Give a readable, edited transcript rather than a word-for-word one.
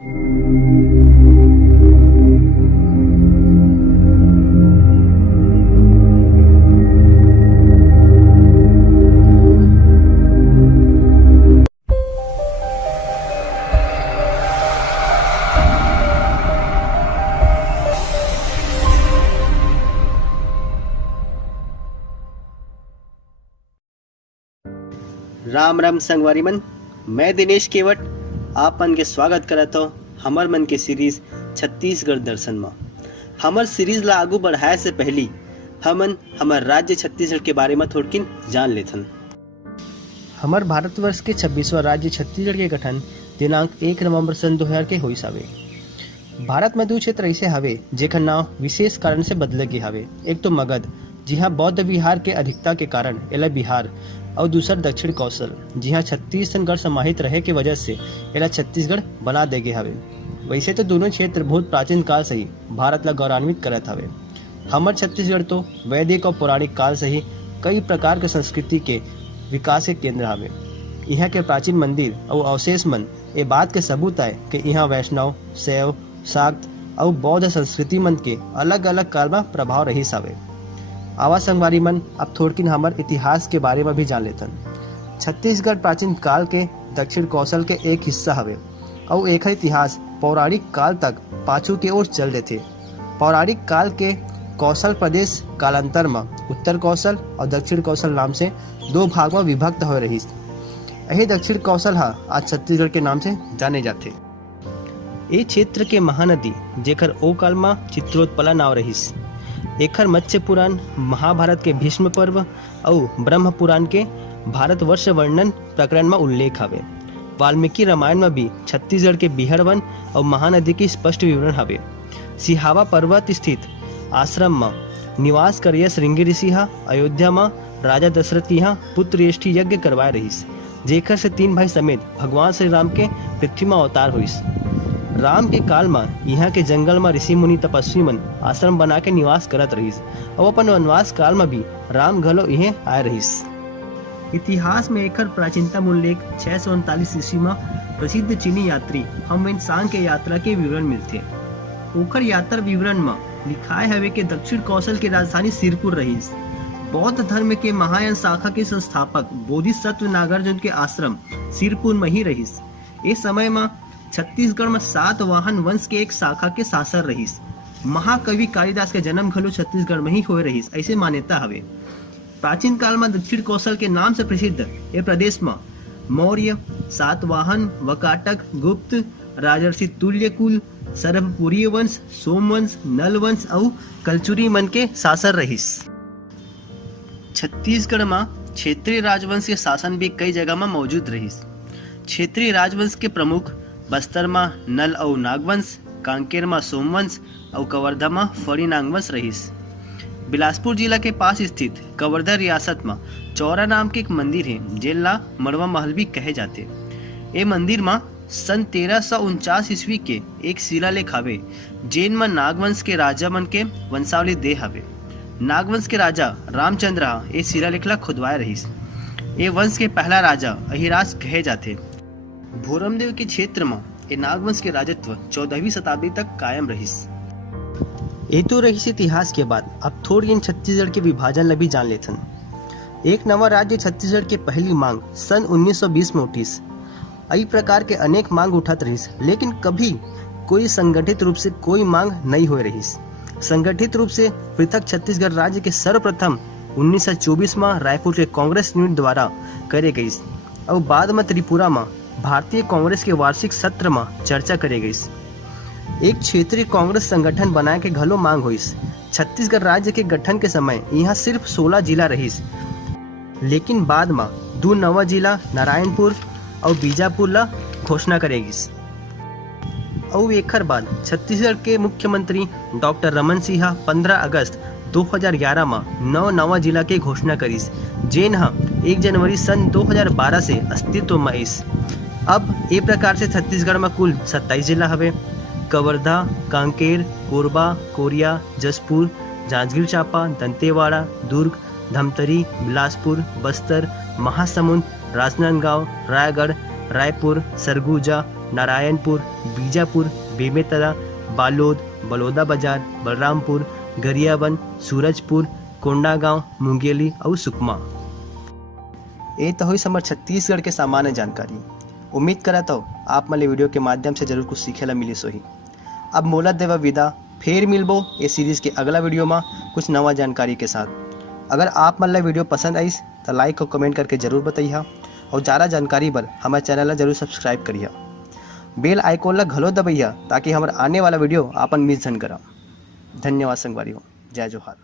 राम राम संगवारी मन, मैं दिनेश केवट आप मन के स्वागत करता हूँ हमर मन के सीरीज छत्तीसगढ़ दर्शन में। हमर सीरीज ला आगू बढ़ाए से पहली हमन हमर राज्य छत्तीसगढ़ के बारे में थोड़किन जान लेथन। हमर भारतवर्ष के 26वां राज्य छत्तीसगढ़ के गठन दिनांक 1 नवंबर सन 2000 के होइस हवे। भारत में 2 क्षेत्र ऐसे हवे जेकर नाम विशेष कारण से बदले गे हवे। एक तो मगध, जिहाँ बौद्ध विहार के अधिकता के कारण एला बिहार, और दूसर दक्षिण कौशल, जिहाँ छत्तीसगढ़ समाहित रहे के वजह से एला छत्तीसगढ़ बना दे गे हवे। वैसे तो दोनों क्षेत्र बहुत प्राचीन काल से ही भारत ला गौरवान्वित करत हवे। हमर छत्तीसगढ़ तो वैदिक और पौराणिक काल से ही कई प्रकार के संस्कृति के विकास के केंद्र हवे। यहाँ के प्राचीन मंदिर और अवशेष मन ये बात के सबूत है कि यहाँ वैष्णव, शैव, शाक्त और बौद्ध संस्कृति मन के अलग अलग काल में प्रभाव रहीस हवे। आवा संगवारी मन, अब थोड़किन हमर इतिहास के बारे में भी जान लेथन। छत्तीसगढ़ प्राचीन काल के दक्षिण कौशल के एक हिस्सा हवे और एक इतिहास पौराणिक काल तक पाछू के ओर चल देथे। पौराणिक काल के कौशल प्रदेश कालांतर में उत्तर कौशल और दक्षिण कौशल नाम से 2 भाग में विभक्त हो रहीस। यही दक्षिण कौशल आज छत्तीसगढ़ के नाम से जाने जाते। ये क्षेत्र के महानदी जेकर ओ काल में चित्रोत्पला नाव रहीस। एकर मत्स्य पुराण, महाभारत के भीष्म पर्व और ब्रह्म पुराण के भारतवर्ष वर्णन प्रकरण में उल्लेख हवे। वाल्मीकि रामायण में भी छत्तीसगढ़ के बिहड़ वन और महानदी की स्पष्ट विवरण हवे। सिहावा पर्वत स्थित आश्रम में निवास करिया श्रृंगी ऋषि अयोध्या में राजा दशरथ की पुत्र यष्टि यज्ञ करवाए रहीस, जेकर से 3 भाई समेत भगवान श्री राम के पृथ्वी में अवतार हुईस। राम के काल में यहाँ के जंगल में ऋषि मुनि तपस्वी मन आश्रम बना के निवास करत रहीस और अपन वनवास काल में भी राम घलो इहे आए रहीस। इतिहास में एकर प्राचीनतम उल्लेख 639 ईस्वी में प्रसिद्ध चीनी यात्री हुनवेन सांग के यात्रा के विवरण मिलते। ओकर यात्रा विवरण में लिखाए हवे के दक्षिण कौशल के राजधानी सिरपुर रहीस। बौद्ध धर्म के महायान शाखा के संस्थापक बोधिसत्व नागार्जुन के आश्रम सिरपुर में ही रहीस। इस समय में छत्तीसगढ़ में सातवाहन वंश के एक शाखा के शासक रहीस। महाकवि कालिदास के जन्म घलो छत्तीसगढ़ में ही होए रहीस, ऐसे मान्यता हवे। प्राचीन काल में दक्षिण कौशल के नाम से प्रसिद्ध ये प्रदेश में मौर्य, सातवाहन, वकाटक, गुप्त, राजर्षि तुल्यकुल, सरभपुरी वंश, सोमवंश, नलवंश और कलचुरी मन के शासक रहीस। छत्तीसगढ़ में क्षेत्रीय राजवंश के शासन भी कई जगह में मौजूद रहीस। क्षेत्रीय राजवंश के प्रमुख बस्तर में नल और नागवंश, कांकेर में सोमवंश और कवर्धा में फरीनांग वंश रहीस। बिलासपुर जिला के पास स्थित कवर्धा रियासत में चौरा नाम के एक मंदिर है जेला मड़वा महल भी कहे जाते। ये मंदिर में सन 1349 ईस्वी के एक शिलालेख हवे जेन में नागवंश के राजा मन के वंशावली दे हवे। नागवंश के राजा रामचंद्र ये शिलालेख ला खुदवाए रहीस। ये वंश के पहला राजा अहिराज कहे जाते। भोरमदेव के क्षेत्र में ये नागवंश के राजत्व 14वीं शताब्दी तक कायम रहीस। ये तो रहीस इतिहास के बाद अब थोड़ी इन छत्तीसगढ़ के विभाजन ला भी जान लेथन। एक नवा राज्य छत्तीसगढ़ के पहली मांग सन 1920 में उठीस। कई प्रकार के अनेक मांग उठत रहीस, लेकिन कभी कोई संगठित रूप से कोई मांग नहीं हो रहीस। संगठित रूप से पृथक छत्तीसगढ़ राज्य के सर्वप्रथम 1924 में रायपुर के कांग्रेस यूनिट द्वारा करे गई और बाद में त्रिपुरा में भारतीय कांग्रेस के वार्षिक सत्र में चर्चा करे गई। एक क्षेत्रीय कांग्रेस संगठन बनाए के घलो मांग हुईस। छत्तीसगढ़ राज्य के गठन के समय यहाँ सिर्फ 16 जिला रहीस, लेकिन बाद में 2 नवा जिला नारायणपुर और बीजापुर ला घोषणा करेगी। और एकर बाद छत्तीसगढ़ के मुख्यमंत्री डॉक्टर रमन सिंह 15 अगस्त 2011 में 9 नवा जिला के घोषणा करीस, जेन 1 जनवरी सन 2012 से अस्तित्व में आइस। अब ए प्रकार से छत्तीसगढ़ में कुल 27 जिला हवे। कवर्धा, कांकेर, कोरबा, कोरिया, जसपुर, जांजगीर चांपा, दंतेवाड़ा, दुर्ग, धमतरी, बिलासपुर, बस्तर, महासमुंद, राजनांदगांव, रायगढ़, रायपुर, सरगुजा, नारायणपुर, बीजापुर, बेमेतरा, बालोद, बलौदा बाजार, बलरामपुर, गरियाबंद, सूरजपुर, कोंडागांव, मुंगेली और सुकमा। ये तो हुई हमार छत्तीसगढ़ के सामान्य जानकारी। उम्मीद करत हो आप मन वीडियो के माध्यम से जरूर कुछ सीखे ला मिली सोही। अब मोला देवा विदा, फिर मिलबो ये सीरीज के अगला वीडियो में कुछ नवा जानकारी के साथ। अगर आप मन ला वीडियो पसंद आईस तो लाइक और कमेंट करके जरूर बताइए और ज़्यादा जानकारी बर हमारे चैनल ला जरूर सब्सक्राइब करिए। बेल आइकॉन ला घलो दबैया ताकि हमारे आने वाला वीडियो आपन मिस न करा। धन्यवाद संगवारी हो। जय जोहार।